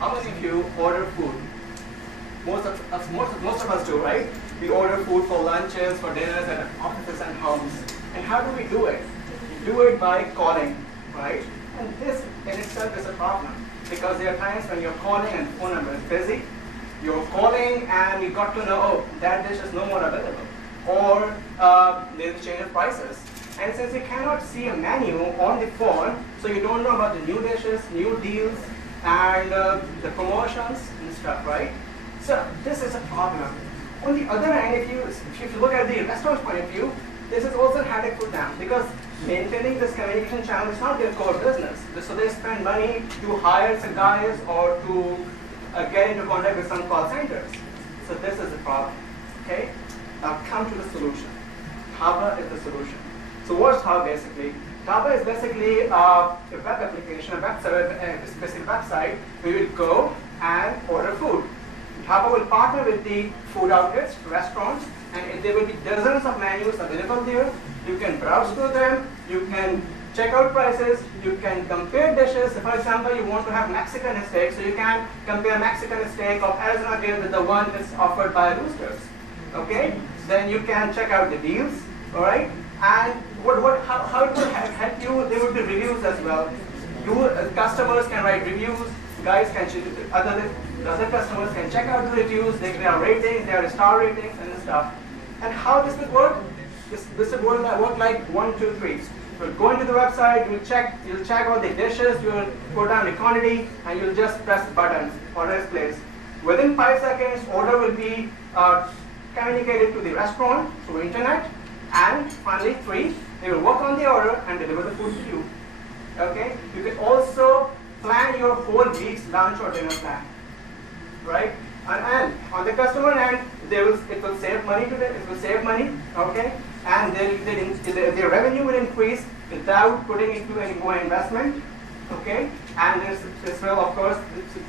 How many of you order food? Most of us do, right? We order food for lunches, for dinners, at offices and homes. And how do we do it? We do it by calling, right? And this in itself is a problem, because there are times when you're calling and the phone number is busy. You're calling and you got to know, oh, that dish is no more available. Or there's a change of prices. And since you cannot see a menu on the phone, so you don't know about the new dishes, new deals, and the promotions and stuff, right? So this is a problem. On the other hand, if you look at the restaurant's point of view, this is also a headache for them, because maintaining this communication channel is not their core business. So they spend money to hire some guys or to get into contact with some call centers. So this is the problem. Okay? Now come to the solution. Dhaba is the solution. So what's Dhaba basically? Dhaba is basically a web application, a specific website where you will go and order food. Dhaba will partner with the food outlets, restaurants, and there will be dozens of menus available there. You can browse through them, you can check out prices, you can compare dishes. For example, you want to have Mexican steak, so you can compare Mexican steak of Arizona Grill with the one that's offered by Roosters. Okay? Then you can check out the deals, all right? And how it will help you, there will be reviews as well. Customers can write reviews, guys can, the other customers can check out the reviews, there are ratings, there are star ratings and stuff. And how this will work? This will work like 1, 2, 3. You'll go into the website, you'll check all the dishes, you'll put down the quantity, and you'll just press buttons, order is placed. Within 5 seconds, order will be communicated to the restaurant through internet, and finally 3, they will work on the order and deliver the food to you. Okay? You can also plan your whole week's lunch or dinner plan, right? And on the customer end, it will save money to them. It will save money, okay? And their revenue will increase without putting into any more investment, okay? And this will, of course,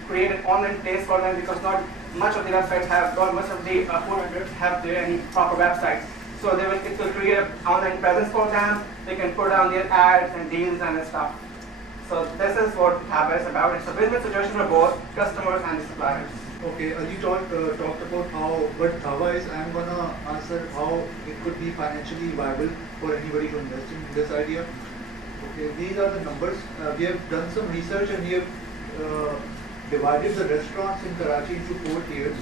create an online place for them, because not much of the websites have, not much of the food vendors have any proper websites. So it will create an online presence for them. They can put down their ads and deals and stuff. So this is what Dhaba is about. It's a win-win situation for both customers and the suppliers. Okay, Ali talked about what Dhaba is. I'm gonna answer how it could be financially viable for anybody to invest in this idea. Okay, these are the numbers. We have done some research and we have divided the restaurants in Karachi into 4 tiers.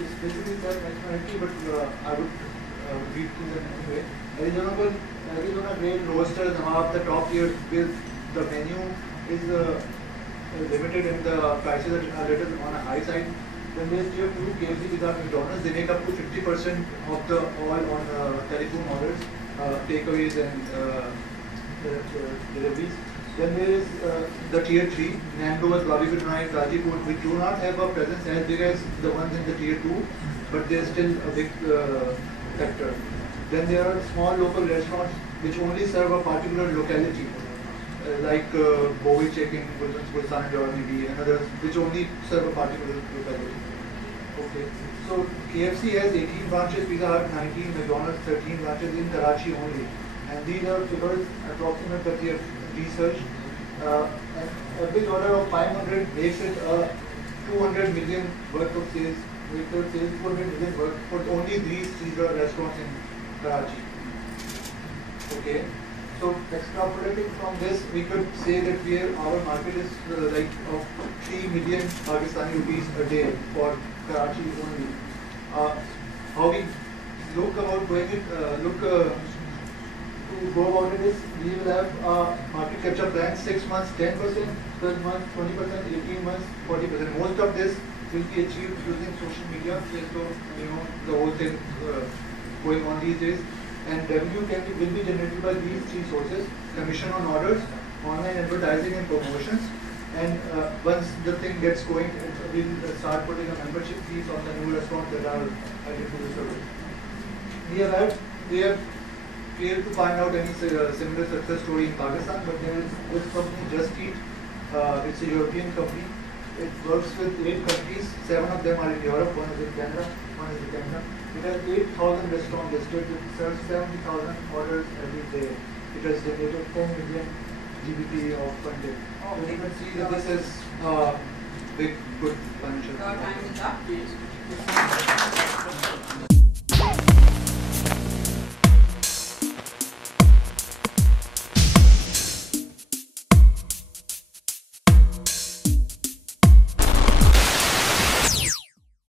It's basically self-explanatory, but I would read through them anyway. Arizona Grill, Roasters, Nawab, the top tier, with the menu is limited and the prices are a little on a high side. Then there's tier 2, KFC, Pizza, McDonald's. They make up to 50% of the all on telephone orders, takeaways and deliveries. Then there is the tier 3, Nando's, Barbecue Night, Raji Food, which do not have a presence as big as the ones in the tier 2, but they're still a big sector. Then there are small local restaurants which only serve a particular locality, like Bowie Chicken, Gulsan and maybe, and others, which only serve a particular locality. Okay. So KFC has 18 branches, Pizza Hut 19, McDonald's 13 branches in Karachi only. And these are figures approximate that we have researched. And average order of 500 makes it 200 million worth of sales, 400 million worth for only these restaurants in Karachi. Okay, so extrapolating from this, we could say that our market is like of 3 million Pakistani rupees a day for Karachi only. How we look about going it, to go about it is, we will have market capture plan 6 months 10%, 12 months 20%, 18 months 40%. Most of this will be achieved using social media, so the whole thing going on these days. And revenue will be generated by these 3 sources: commission on orders, online advertising and promotions. And once the thing gets going, we'll start putting a membership fees on the new restaurants that are added to the service. We have failed to find out any similar success story in Pakistan, but there is this company, Just Eat. It's a European company. It works with 8 countries. 7 of them are in Europe, 1 is in Canada, 1 is in Canada. It has 8,000 restaurants listed. It serves 70,000 orders every day. It has generated 10 million GBP of funding. So Okay. you can see that this is big good financial. Your time is up.